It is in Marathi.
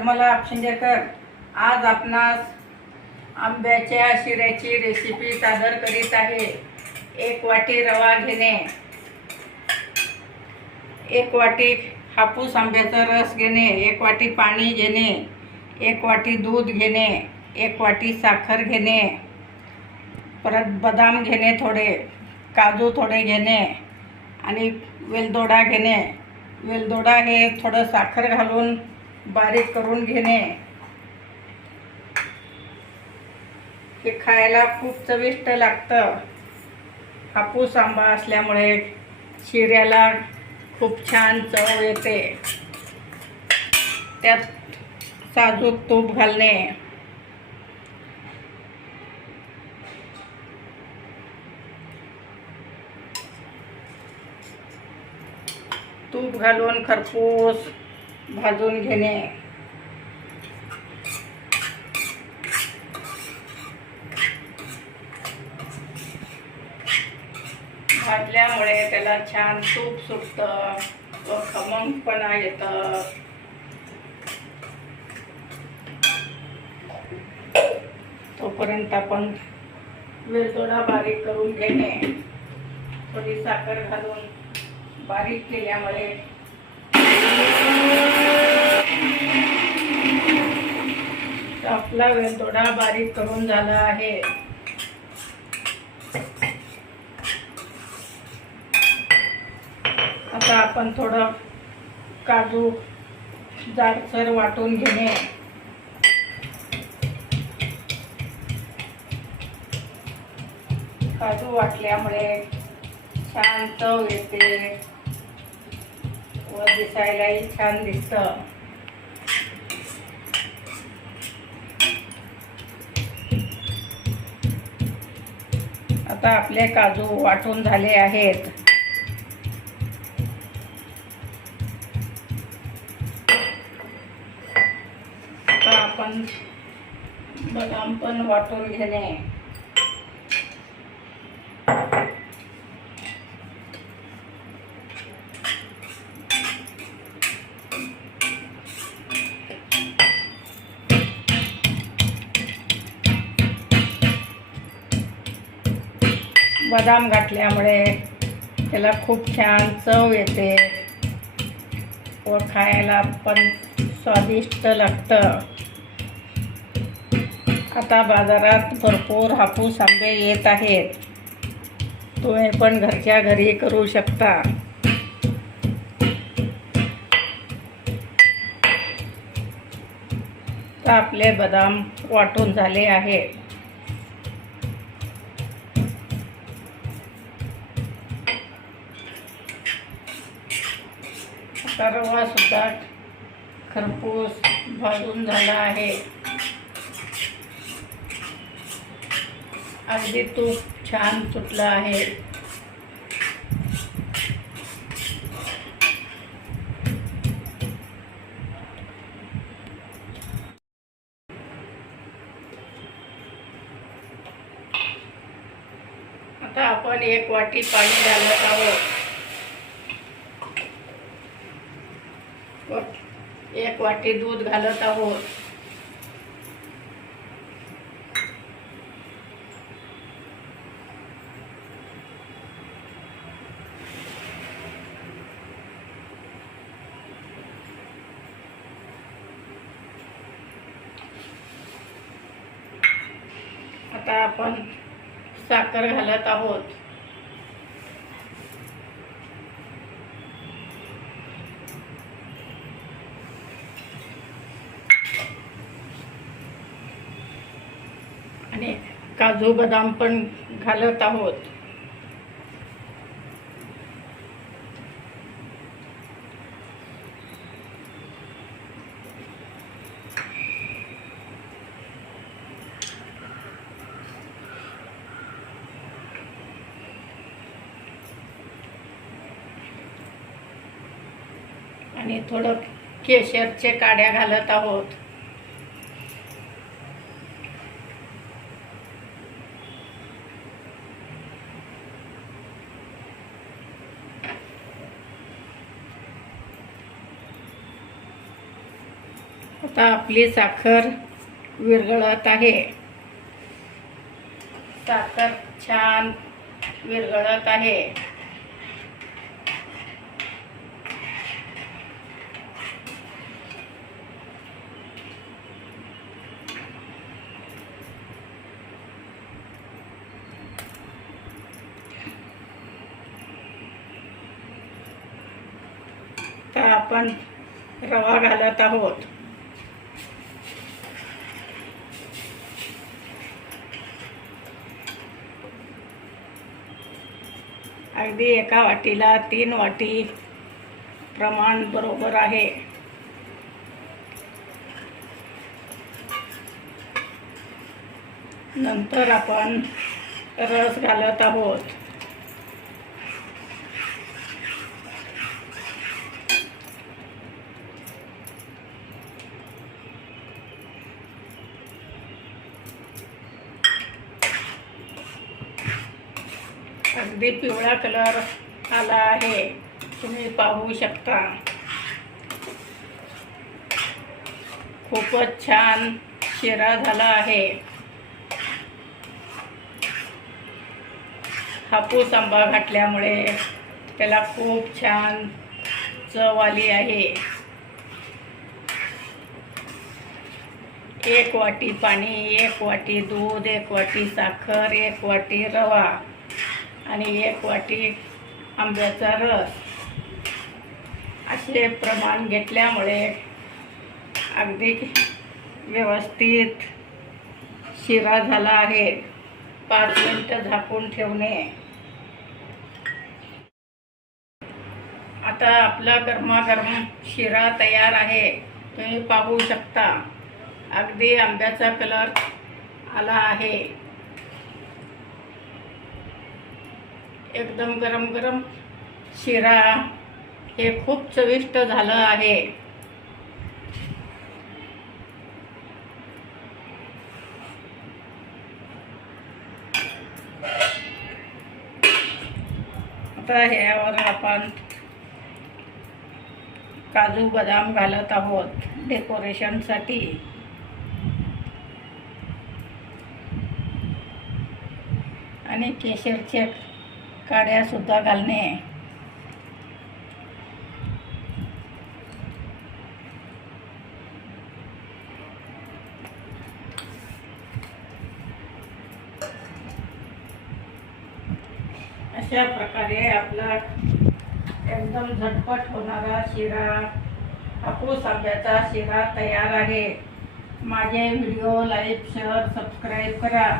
निर्मला आपशिंदेकर आज आपणास आंब्याच्या शिऱ्याची रेसिपी सादर करीत आहे. एक वाटी रवा घेणे. एक वाटी हापूस आंब्याचा रस घेणे. एक वाटी पाणी घेणे. एक वाटी दूध घेणे. एक वाटी साखर घेणे. परत बदाम घेणे थोडे. काजू थोडे घेणे. आणि वेलदोडा घेणे. वेलदोडा हे थोडं साखर घालून बारीक करून घेणे. हे खायला खूप चविष्ट लागतं. हापूस आंबा असल्यामुळे शिऱ्याला खूप छान चव येते. त्यात साजूक तूप घालणे. तूप घालून खरपूस भाजून घेणे. भाजल्यामुळे त्याला छान तूप सुटतं व खमंगपणा येतं. तोपर्यंत आपण वेलदोडा बारीक करून घेणे. थोडी साखर घालून बारीक केल्यामुळे आपला वेलदोडा बारीक करून झाला आहे. आता आपण थोडं काजू जाडसर वाटून घेणे. काजू वाटल्यामुळे छान चव येते व दिसायलाही छान दिसतं. आता आपले काजू वाटून झाले आहेत. आता आपण बदाम पण वाटून घेणे. बदाम घातल्यामुळे त्याला खूप छान चव येते. व खायला पण स्वादिष्ट लागतं. आता बाजारात भरपूर हापूस आंबे येत आहेत. तुम्ही पण घरच्या घरी करू शकता. तर आपले बदाम वाटून झाले आहेत. सुद्धा खरपूस भाजून झाला आहे. अगदी तूप छान सुटलं आहे. आता आपण एक वाटी पाणी घालत आहोत व एक वाटी दूध घालत आहोत. आता आपण साखर घालत आहोत आणि काजू बदाम पण घालत आहोत? आणि थोडं केशरचे काड्या घालत आहोत. आता आपली साखर विरघळत आहे. साखर छान विरघळत आहे. तर आपण रवा घालत आहोत. अगदी एका वाटीला तीन वाटी प्रमाण बरोबर आहे. नंतर आपण रस घालत आहोत. अगदी पिवळा कलर आला आहे. तुम्ही पाहू शकता. खूपच छान शिरा झाला आहे. हापूस आंबा घातल्यामुळे त्याला खूप छान चव आली आहे. एक वाटी पाणी एक वाटी दूध एक वाटी साखर एक वाटी रवा. आणि एक वाटी आंब्याचा रस. असे प्रमाण घेतल्यामुळे अगदी व्यवस्थित शिरा झाला आहे. पाच मिनटं झाकून ठेवणे. आता आपला गरमागरम शिरा तयार आहे. तुम्ही पाहू शकता. अगदी आंब्याचा कलर आला आहे. एकदम गरम गरम शिरा हे खूप चविष्ट झालं आहे. आता ह्यावर आपण काजू बदाम घालत आहोत डेकोरेशनसाठी आणि केशरचे काड्यासुद्धा घालणे. अशा प्रकारे आपला एकदम झटपट होणारा शिरा हापूस आंब्याचा शिरा तयार आहे. माझे व्हिडिओ लाईक शेअर सबस्क्राईब करा.